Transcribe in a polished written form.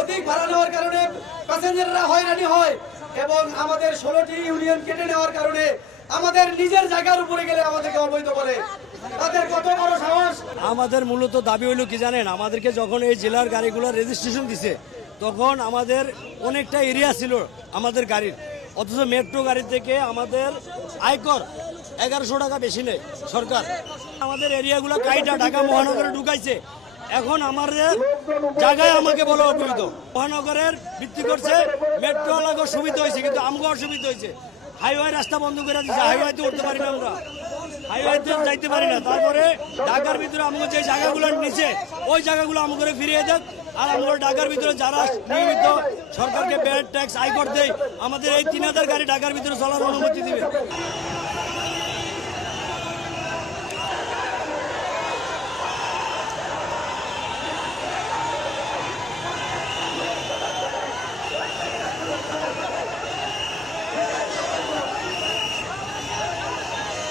অধিক ভাড়া নেওয়ার কারণে প্যাসেঞ্জাররা হয়রানি হয় এবং আমাদের 16টি ইউনিয়ন কেটে নেওয়ার কারণে আমাদের নিজের জায়গার উপরে গেলে আমাদেরকে অবৈধ করে। তাদের কত বড় সাহস! আমাদের মূলত দাবি হইল কি জানেন, আমাদেরকে যখন এই জেলার গাড়িগুলো রেজিস্ট্রেশন দিছে তখন আমাদের অনেকটা এরিয়া ছিল আমাদের গাড়ির, অথচ মেট্রো গাড়ি থেকে আমাদের আয়কর 1100 টাকা বেশি নেই সরকার। আমাদের এরিয়াগুলো কাইটা ঢাকা মহানগরে ঢুকাইছে। এখন আমাদের জায়গায় আমাকে বলা অবৈধ। মহানগরের ভিত্তি করছে মেট্রো লাগো সুবিধা হয়েছে, কিন্তু আমগো অসুবিধা হয়েছে। হাইওয়ে রাস্তা বন্ধ করে দিচ্ছে, হাইওয়েতে উঠতে পারি না, আমরা হাইওয়েতে যাইতে পারি না। তারপরে ঢাকার ভিতরে আমাকে যে জায়গাগুলো নিচে ওই জায়গাগুলো আমাকে ফিরিয়ে দেন। আর আমরা ঢাকার ভিতরে যারা নিয়মিত সরকারকে ব্যাড ট্যাক্স আয়কর দেয়, আমাদের এই 3000 গাড়ি ঢাকার ভিতরে চলার অনুমতি দিবে।